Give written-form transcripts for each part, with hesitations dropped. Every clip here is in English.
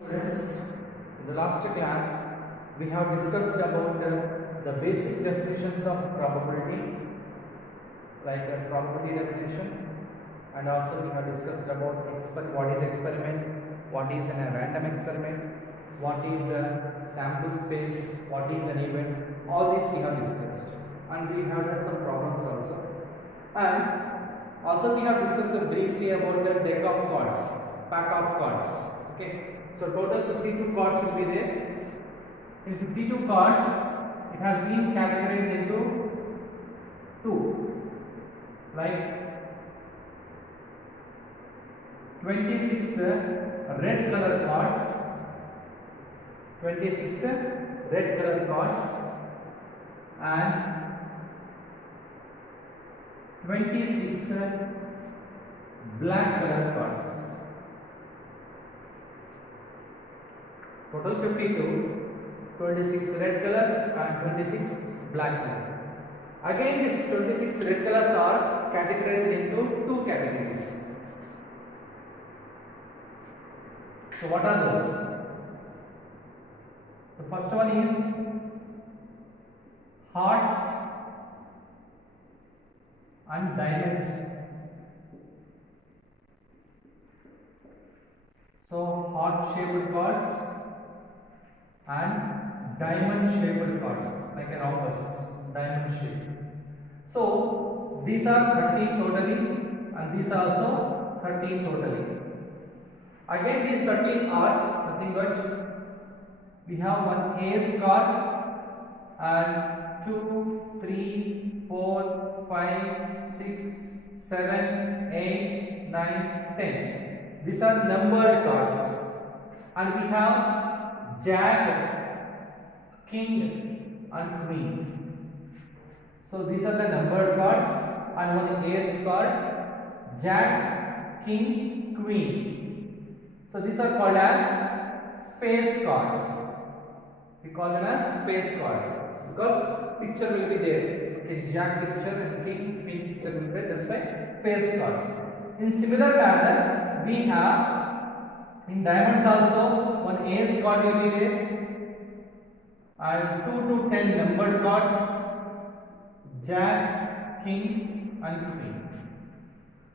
Students, in the last class we have discussed about the basic definitions of probability, like a probability definition, and also we have discussed about what is experiment, what is a random experiment, what is a sample space, what is an event. All these we have discussed, and we have done some problems also, and also we have discussed briefly about the deck of cards, pack of cards. Okay, so total 52 cards will be there. In 52 cards, it has been categorized into two, like 26 red color cards, 26 red color cards, and 26 black color cards. Total 52, 26 red color and 26 black color. Again, these 26 red colors are categorized into two categories. So what are those? The first one is hearts and diamonds. So heart shaped cards and diamond shaped cards, like a rhombus, diamond shape. So these are 13 totally, and these are also 13 totally. Again, these 13 are nothing but we have one ace card and 2, 3, 4, 5, 6, 7, 8, 9, 10. These are numbered cards, and we have jack, king and queen. So these are the numbered cards, and one ace card, jack, king, queen. So these are called as face cards. We call them as face cards because picture will be there. Okay, jack picture and king, queen picture will be there. That's why face card. In similar manner, we have in diamonds also one ace card will be there, and 2 to 10 numbered cards, jack, king and queen.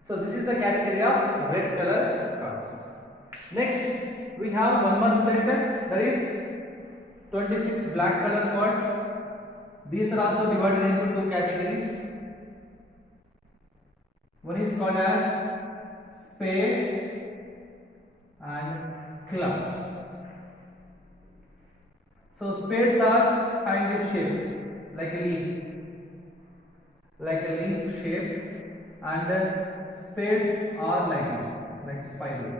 So this is the category of red color cards. Next, we have one more set, that is 26 black color cards. These are also divided into two categories. One is called as spades and clubs. So spades are having this shape like a leaf shape, and spades are like this, like spiral.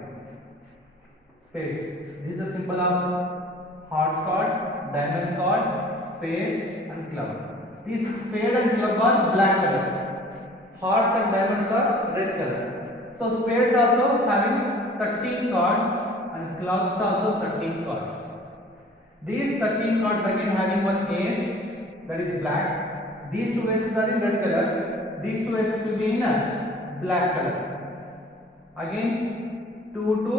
Spades. This is a symbol of hearts card, diamond card, spade and club. These spade and club are black color. Hearts and diamonds are red color. So spades also having 13 cards and clubs also 13 cards. These 13 cards again having one ace, that is black. These two aces are in red color. These two aces will be in black color. Again 2 to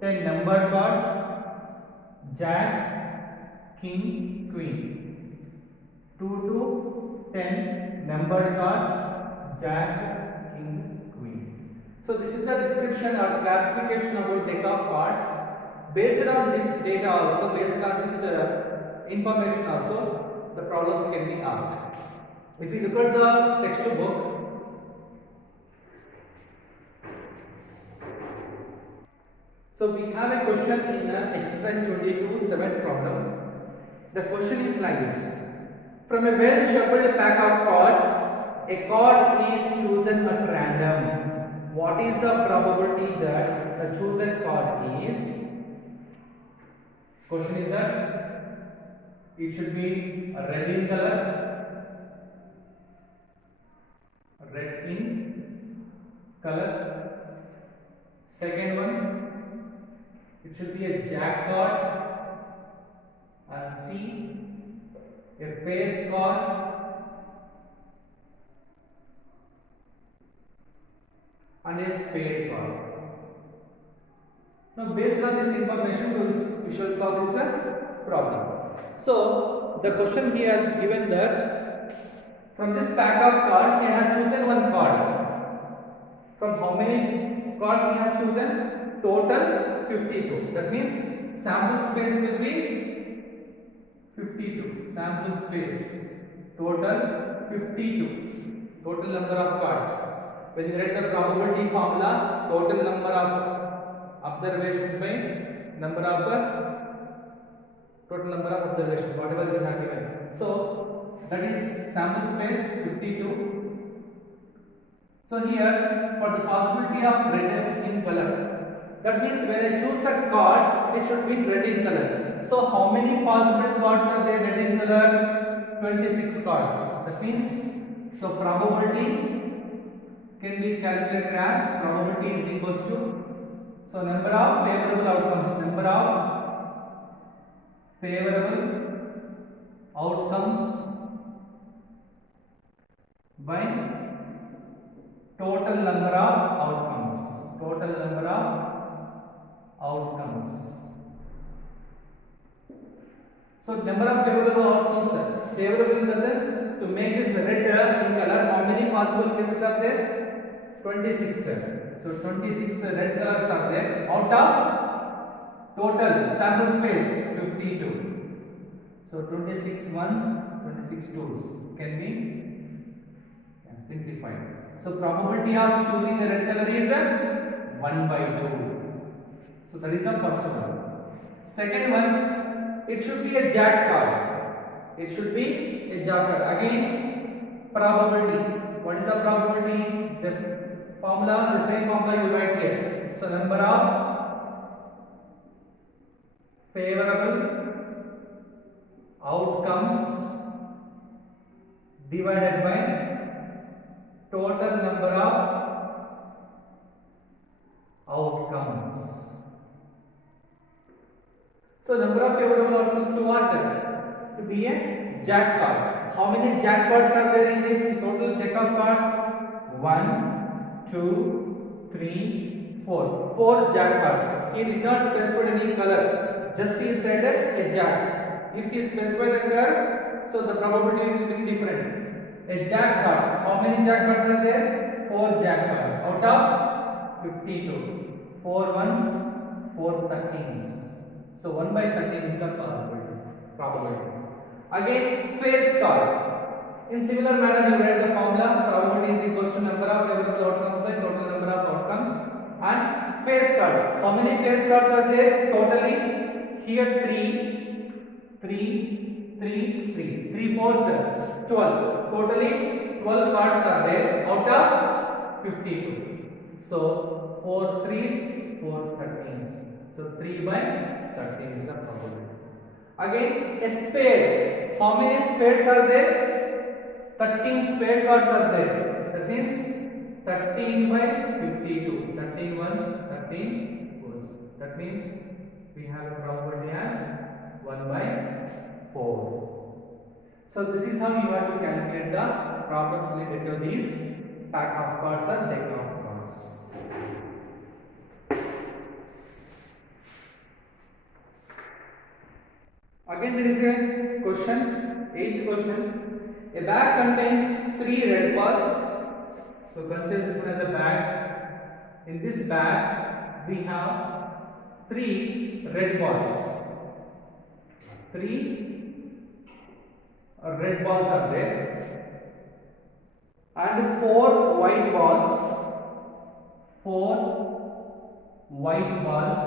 10 numbered cards, jack, king, queen. 2 to 10 numbered cards, jack, king, queen. So this is the description or classification about deck of cards. Based on this data also, based on this information also, the problems can be asked. If you look at the textbook, so we have a question in exercise 22, 7th problem. The question is like this. From a well shuffled pack of cards, a card is chosen at random. What is the probability that the chosen card is? Question is that it should be red in color, Second one, it should be a jack card, and C, a face card, and a spade card. Now based on this information we shall solve this problem. So the question here given that from this pack of cards he has chosen one card. From how many cards he has chosen? Total 52. That means sample space will be 52. Sample space total 52. Total number of cards. When you write the probability formula, total number of observations by number of total number of observations, whatever we have given. So that is sample space 52. So here for the possibility of red in color, that means when I choose the card, it should be red in color. So how many possible cards are there red in color? 26 cards. That means so probability can be calculated as probability is equals to so number of favorable outcomes. Number of favorable outcomes by total number of outcomes. Total number of outcomes. So number of favorable outcomes. Favorable in the sense to make this red in color. How many possible cases are there? 26. So 26 red colors are there out of total sample space 52. So 26 ones, 26 twos can be simplified. So probability of choosing the red color is 1/2. So that is the first one. Second one, it should be a jack card. It should be a jack card. Again, probability. What is the probability? The formula, the same formula you write here. So number of favorable outcomes divided by total number of outcomes. So number of favorable outcomes to what? To be a jack card. How many jack cards are there in this total deck of cards? 1, 2, 3, 4. 4 jack cards. He did not specify any color. Just he said a jack. If he specified a color, so the probability will be different. A jack card. How many jack cards are there? 4 jack cards out of 52. 4 ones, 4 13s. So 1/13 is the probability. Again, face card. In similar manner, you write the formula. Probability is equals to number of favorable outcomes by total number of outcomes. And face card. How many face cards are there? Totally here 3, 3, 3, 3. 3 4s 12. Totally 12 cards are there out of 52. So 4 3s, 4 13s. So 3/13 is the probability. Again, a spade. How many spades are there? 13 spade cards are there. That means 13/52. 13 ones, 13 fours. That means we have a probability as 1/4. So this is how you have to calculate the problems related to these pack of cards or deck of cards. Again there is a question, 8th question. A bag contains 3 red balls. So consider this one as a bag. In this bag we have 3 red balls. 3 red balls are there and 4 white balls. 4 white balls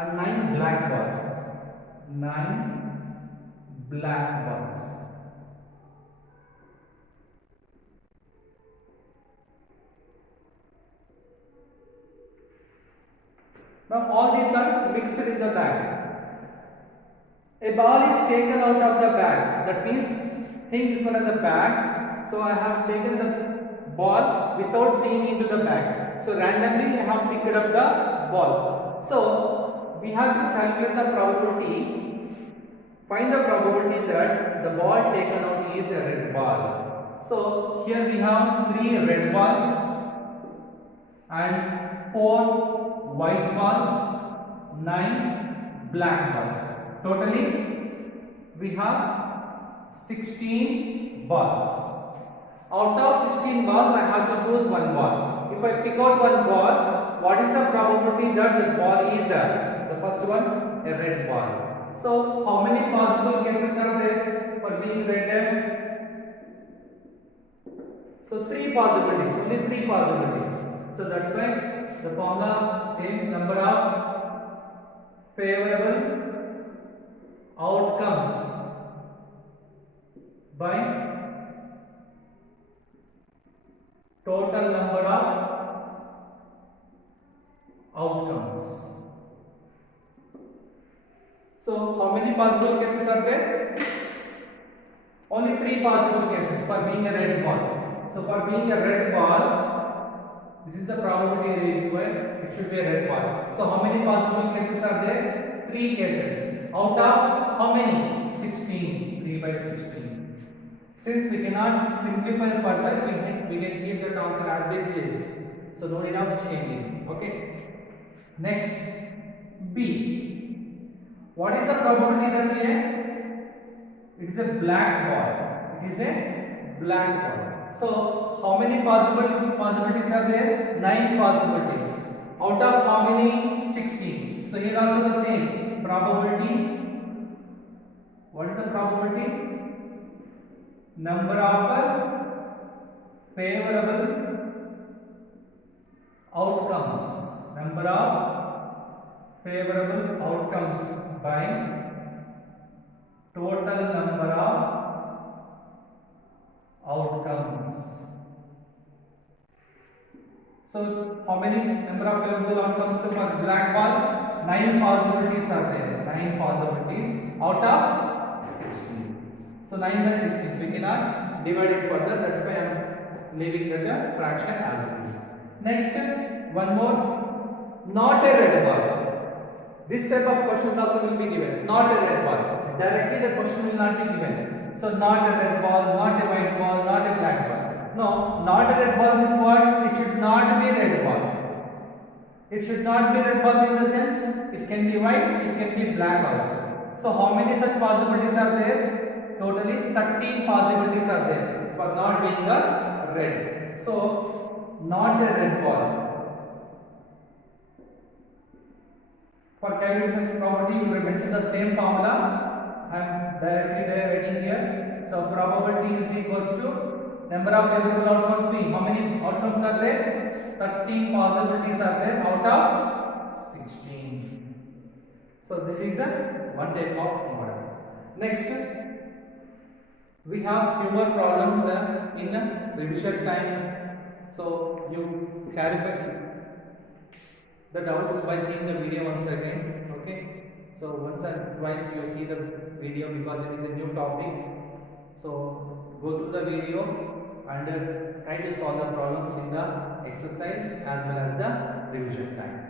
and 9 black balls. 9 black balls. Now all these are mixed in the bag. A ball is taken out of the bag. That means think this one as a bag. So I have taken the ball without seeing into the bag. So randomly I have picked up the ball. So we have to calculate the probability. Find the probability that the ball taken out is a red ball. So here we have 3 red balls and 4 white balls, 9 black balls. Totally we have 16 balls. Out of 16 balls, I have to choose one ball. If I pick out one ball, what is the probability that the ball is the first one? A red ball. So, how many possible cases are there for being red? So, 3 possibilities, only 3 possibilities. So, that's why the formula same number of favorable outcomes by total number of outcomes. So, how many possible cases are there? Only 3 possible cases for being a red ball. So, for being a red ball, this is the probability required, it should be a red ball. So, how many possible cases are there? 3 cases. Out of how many? 16. 3 by 16. Since we cannot simplify further, we can keep the answer as it is. So no need of changing. Okay. Next, B. What is the probability that we have? It is a black ball. It is a black ball. So how many possibilities are there? 9 possibilities. Out of how many? 16. So here also the same probability. What is the probability? Number of favorable outcomes. Number of favorable outcomes by total number of outcomes. So, how many number of favorable outcomes for black ball? 9 possibilities are there. 9 possibilities out of 16. So 9 by 16, we cannot divide it further, that's why I am leaving the fraction as it is. Next, one more, not a red ball. This type of questions also will be given, not a red ball. Directly the question will not be given. So not a red ball, not a white ball, not a black ball. No, not a red ball means what? It should not be red ball. It should not be red ball in the sense, it can be white, it can be black also. So how many such possibilities are there? Totally 13 possibilities are there for not being a red. So, not a red ball. For calculating the probability, you will mention the same formula. I am directly there writing here. So, probability is equals to number of favorable outcomes being. How many outcomes are there? 13 possibilities are there out of 16. So, this is a one type of model. Next, we have few more problems in revision time. So you clarify the doubts by seeing the video once again. Okay. So once and twice you see the video because it is a new topic. So go through the video and try to solve the problems in the exercise as well as the revision time.